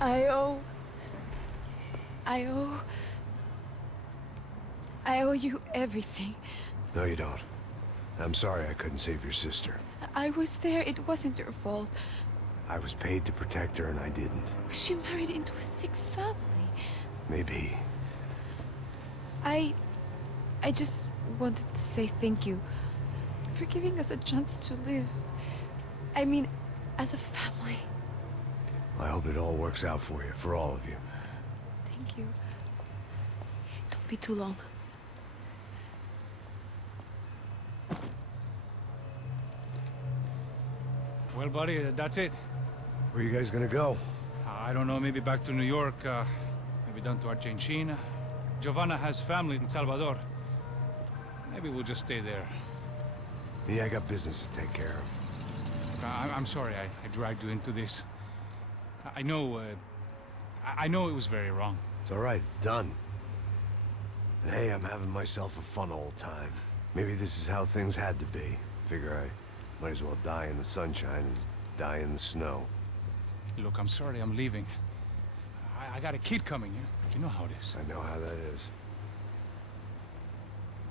I owe... I owe you everything. No, you don't. I'm sorry I couldn't save your sister. I was there. It wasn't your fault. I was paid to protect her and I didn't. She married into a sick family. Maybe. I just wanted to say thank you for giving us a chance to live. I mean, as a family. I hope it all works out for you, for all of you. Thank you. Don't be too long. Well, buddy, that's it. Where are you guys gonna go? I don't know, maybe back to New York, maybe down to Argentina. Giovanna has family in Salvador. Maybe we'll just stay there. Me, I got business to take care of. I'm sorry I dragged you into this. I know, I know it was very wrong. It's all right, it's done. And hey, I'm having myself a fun old time. Maybe this is how things had to be. Figure I might as well die in the sunshine as die in the snow. Look, I'm sorry I'm leaving. I got a kid coming, you know how it is. I know how that is.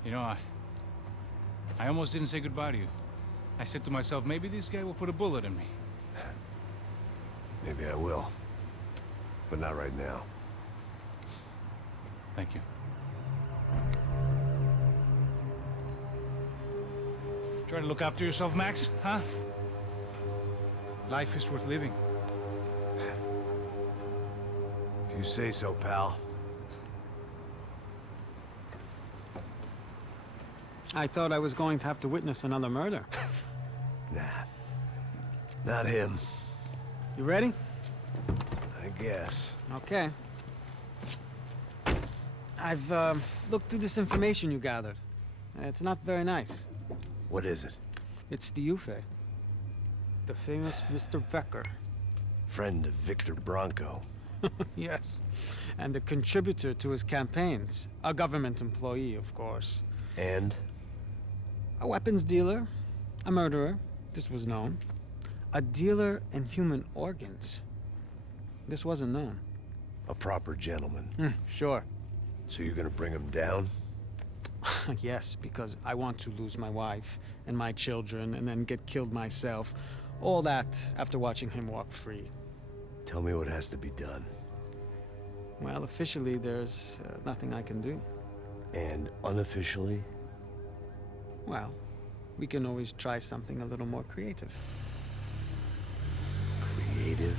You know, I almost didn't say goodbye to you. I said to myself, maybe this guy will put a bullet in me. Maybe I will. But not right now. Thank you. Try to look after yourself, Max, huh? Life is worth living. If you say so, pal. I thought I was going to have to witness another murder. Nah. Not him. You ready? I guess. Okay. I've looked through this information you gathered. It's not very nice. What is it? It's the Ufe. The famous Mr. Becker. Friend of Victor Bronco. Yes. And a contributor to his campaigns. A government employee, of course. And? A weapons dealer. A murderer. This was known. A dealer in human organs. This wasn't known. A proper gentleman. Sure. So you're gonna bring him down? Yes, because I want to lose my wife and my children and then get killed myself. All that after watching him walk free. Tell me what has to be done. Well, officially, there's nothing I can do. And unofficially? Well, we can always try something a little more creative. Creative?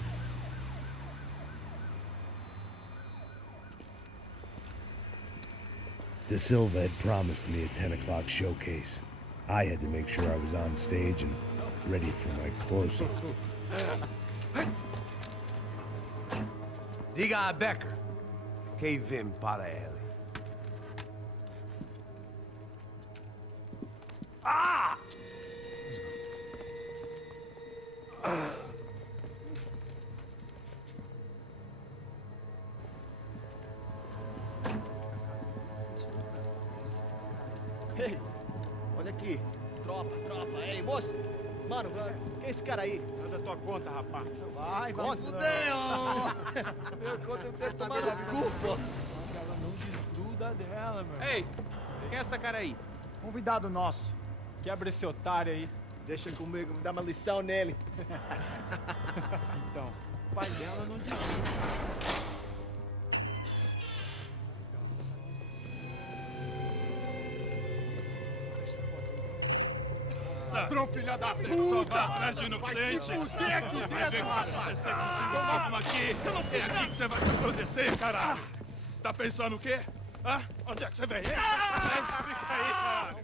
De Silva had promised me a 10 o'clock showcase. I had to make sure I was on stage and ready for my close-up. Diga a Becker. Que vim para ele. Ah! Ei, olha aqui. Tropa. Ei, moço. Mano, quem é esse cara aí? Manda tua conta, rapaz. Vai se fudeu! Meu conta eu quero saber da culpa. Ela não desgruda dela, meu. Ei, quem é essa cara aí? Convidado nosso. Quebra esse otário aí. Deixa comigo, me dá uma lição nele. Então, o pai dela não desgruda. Ladrão, filha da puta! Vai atrás de inocente! Vai ver o que vai acontecer contigo mesmo aqui! Eu não fiz nada! É aqui que você vai se acontecer, caralho! Tá pensando o quê? Hã? Onde é que você vem? Fica aí, caralho!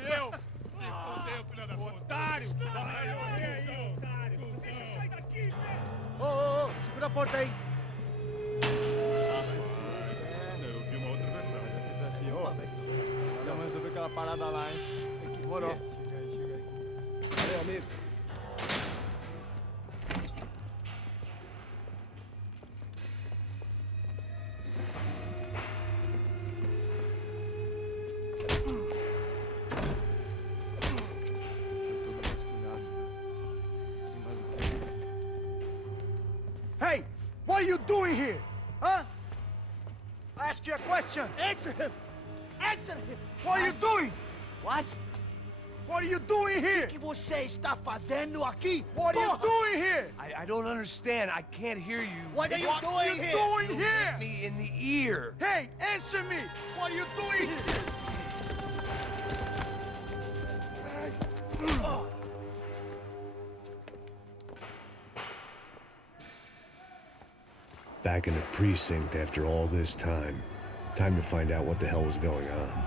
E eu? Se fodeu, filha da puta! Otário! Aí, otário! Deixa eu sair daqui, velho! Ô, segura a porta aí! Eu vi uma outra versão. Assim, ô, vamos resolver aquela parada lá, hein? Demorou. Chega aí. Valeu, amigo. Hey! question! Answer him! Answer him! What are you doing? What? What are you doing here? O que você está fazendo aqui? What are you doing here? I don't understand. I can't hear you. What are you What doing are you here? doing You here? hit me in the ear. Hey, answer me! What are you doing here? Back in the precinct after all this time. Time to find out what the hell was going on.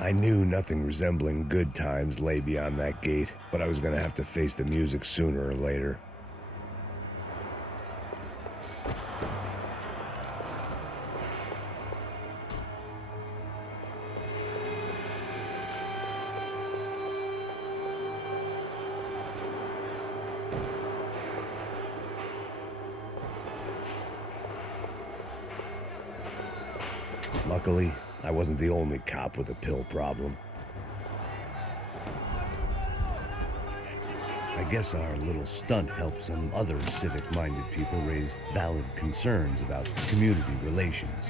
I knew nothing resembling good times lay beyond that gate, but I was gonna have to face the music sooner or later. Luckily, I wasn't the only cop with a pill problem. I guess our little stunt helped some other civic-minded people raise valid concerns about community relations.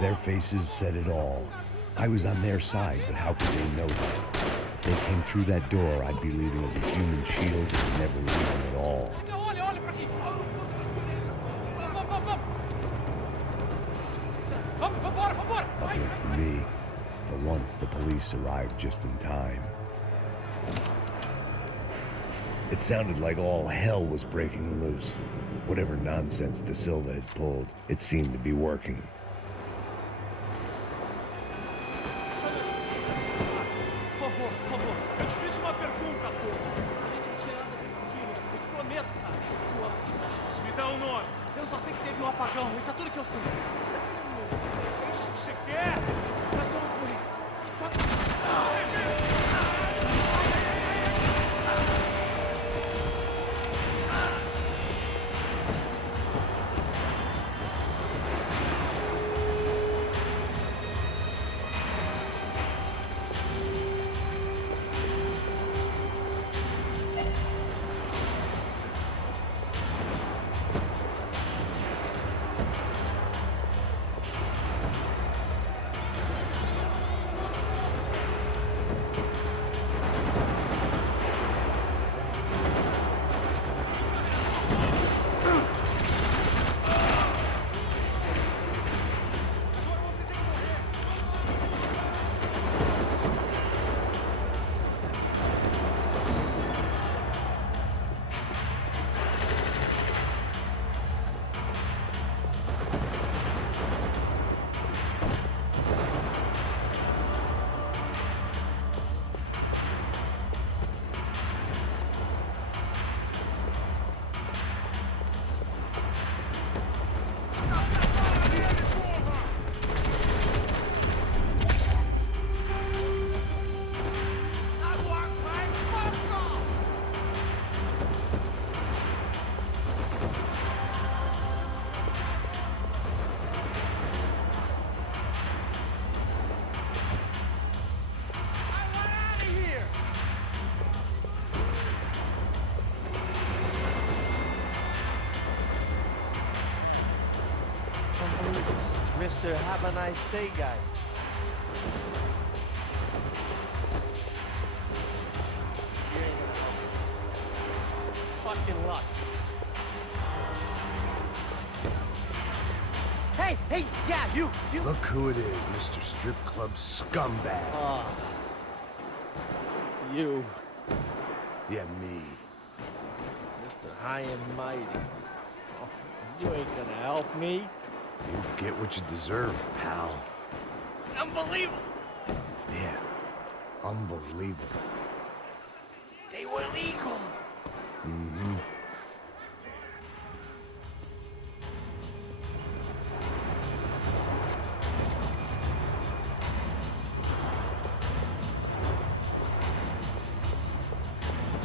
Their faces said it all. I was on their side, but how could they know that? If they came through that door, I'd be leaving as a human shield and never leaving at all. Luckily for me, for once the police arrived just in time. It sounded like all hell was breaking loose. Whatever nonsense De Silva had pulled, it seemed to be working. Por favor. Eu te fiz uma pergunta, pô. A gente anda tranquilo. Eu te prometo, cara. Tu ama te dar chance. Me dá um nome. Eu só sei que teve um apagão. Isso é tudo que eu sei. É isso que você quer? Nós vamos morrer. It's Mr. Have a Nice Day guy. You ain't gonna help me. Fucking luck. Hey, yeah, you! Look who it is, Mr. Strip Club Scumbag. You, Yeah, me. Mr. High and Mighty. Oh, you ain't gonna help me. You get what you deserve, pal. Unbelievable! Yeah, unbelievable. They were legal! Mm-hmm.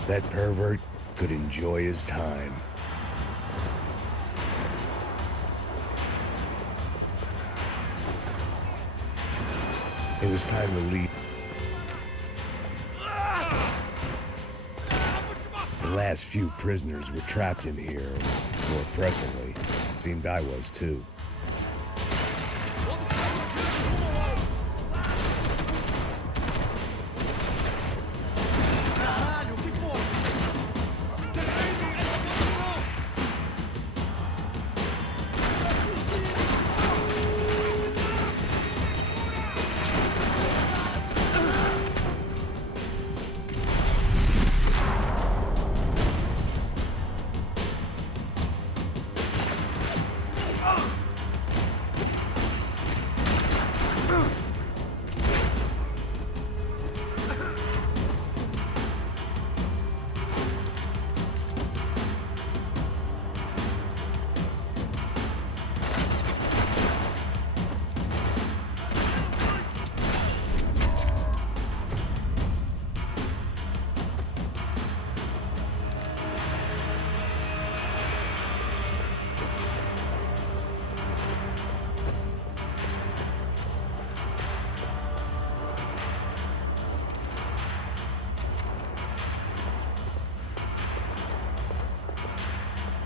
That pervert could enjoy his time. It was time to leave. The last few prisoners were trapped in here, and more pressingly, seemed I was too.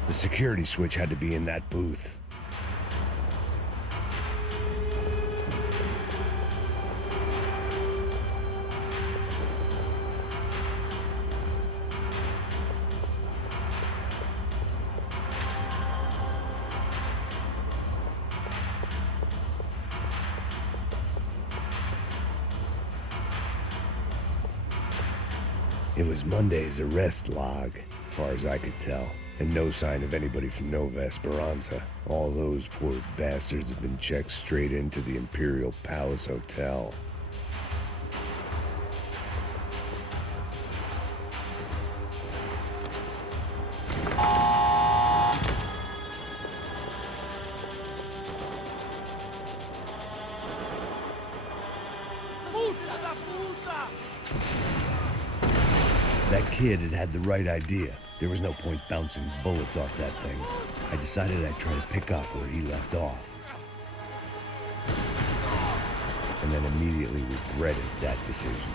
The security switch had to be in that booth. It was Monday's arrest log, as far as I could tell. And no sign of anybody from Nova Esperanza. All those poor bastards have been checked straight into the Imperial Palace Hotel. That kid had had the right idea. There was no point bouncing bullets off that thing. I decided I'd try to pick up where he left off. And then immediately regretted that decision.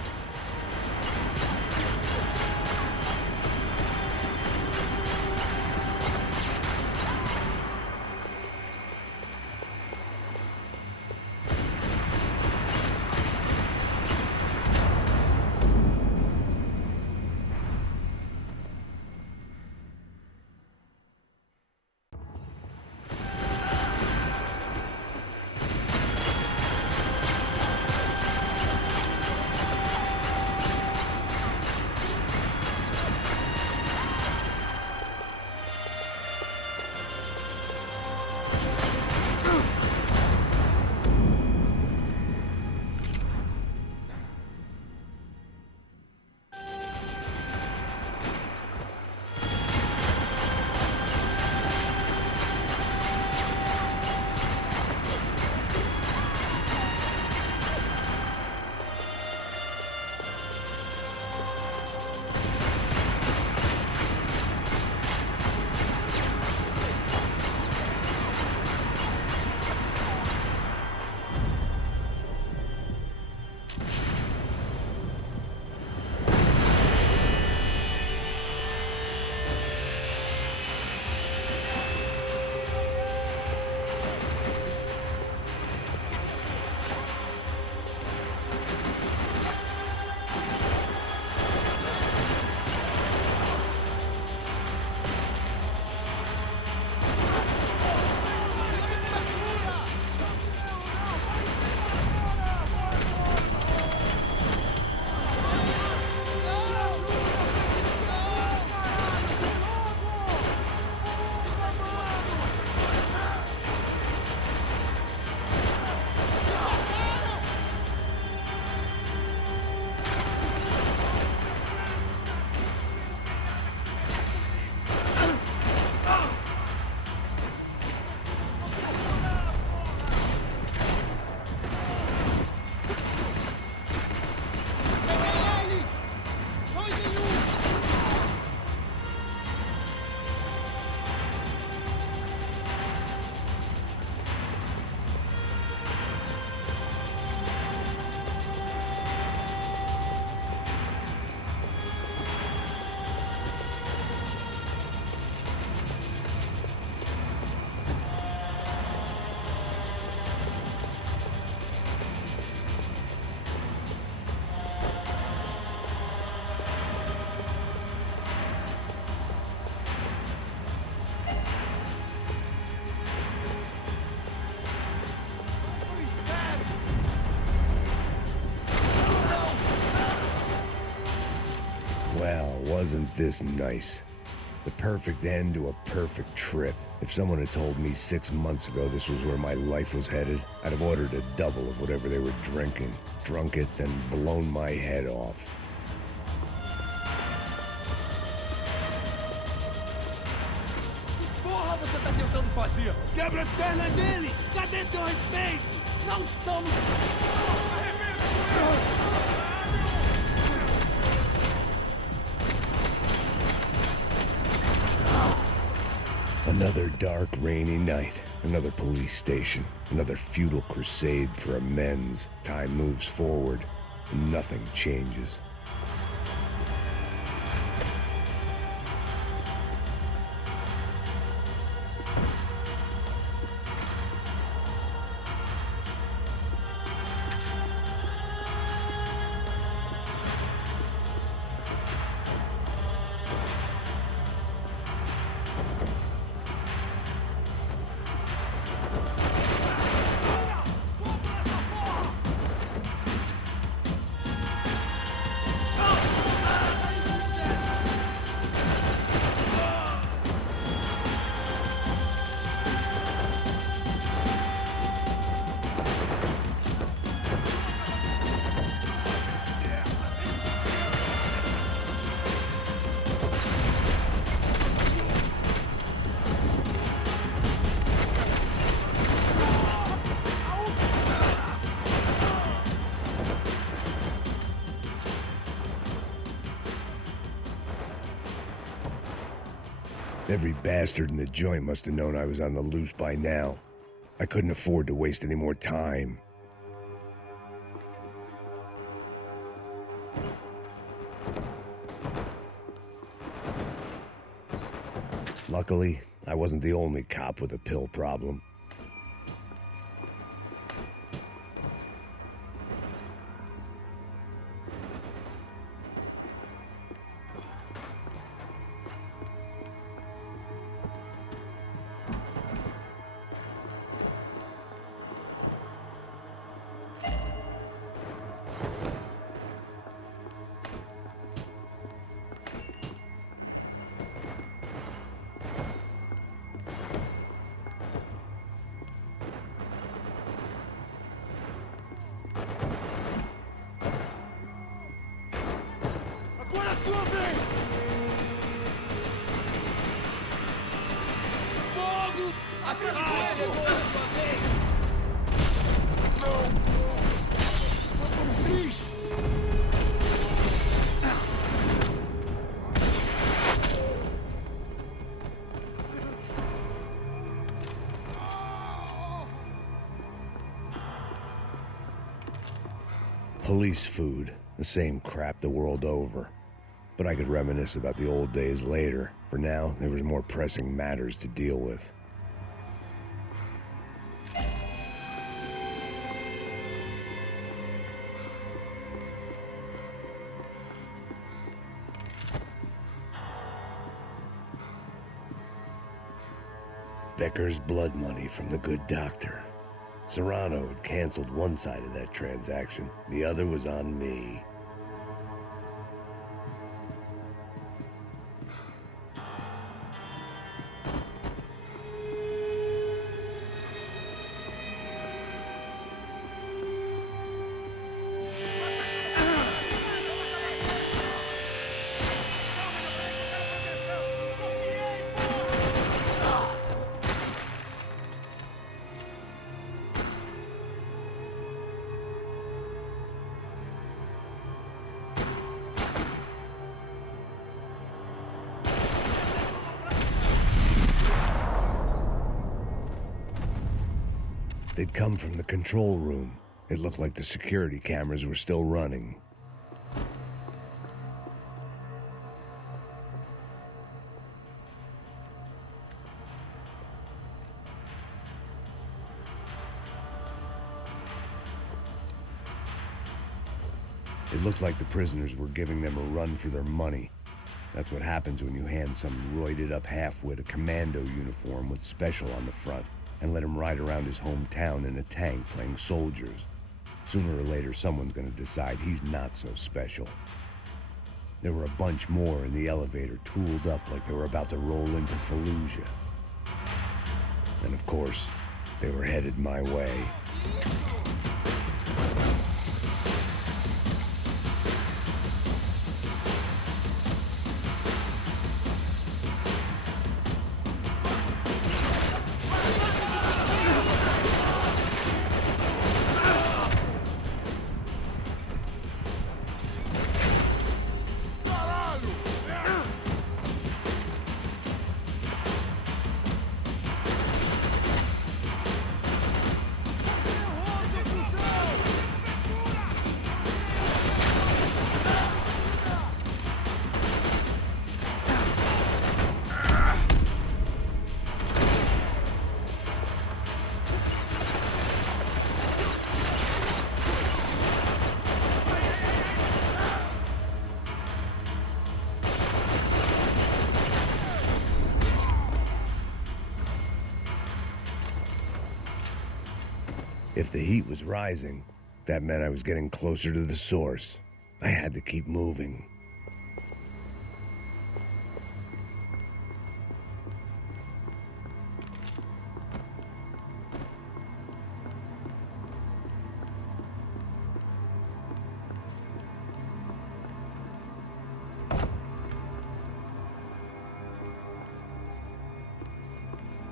wasn't this nice? The perfect end to a perfect trip. If someone had told me 6 months ago this was where my life was headed, I'd have ordered a double of whatever they were drinking, drunk it, then blown my head off. Porra, você tá tentando fazer? Quebra as pernas dele! Cadê seu respeito? Não estamos... Another dark, rainy night. Another police station. Another futile crusade for amends. Time moves forward, and nothing changes. Every bastard in the joint must have known I was on the loose by now. I couldn't afford to waste any more time. Luckily, I wasn't the only cop with a pill problem. Agora tua vez! Fogo! Até que você chegou a sua vez! Não! Fiz! Police food, the same crap the world over. But I could reminisce about the old days later. For now, there was more pressing matters to deal with. Becker's blood money from the good doctor. Serrano had canceled one side of that transaction. The other was on me. They'd come from the control room. It looked like the security cameras were still running. It looked like the prisoners were giving them a run for their money. That's what happens when you hand some roided-up halfwit a commando uniform with special on the front and let him ride around his hometown in a tank playing soldiers. Sooner or later, someone's gonna decide he's not so special. There were a bunch more in the elevator, tooled up like they were about to roll into Fallujah. And of course, they were headed my way. If the heat was rising, that meant I was getting closer to the source. I had to keep moving.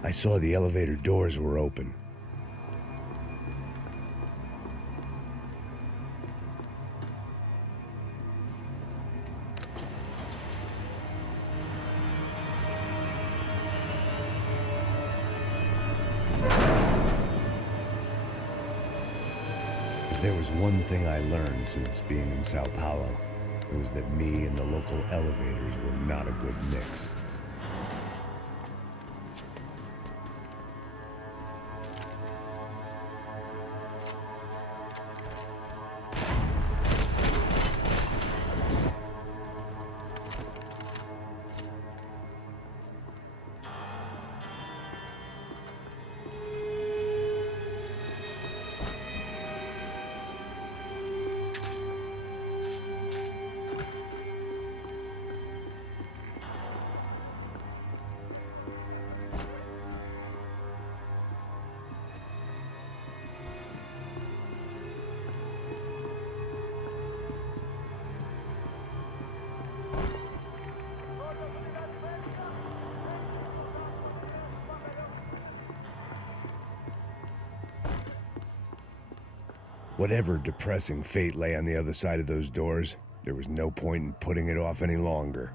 I saw the elevator doors were open. If there was one thing I learned since being in Sao Paulo, it was that me and the local elevators were not a good mix. Whatever depressing fate lay on the other side of those doors, there was no point in putting it off any longer.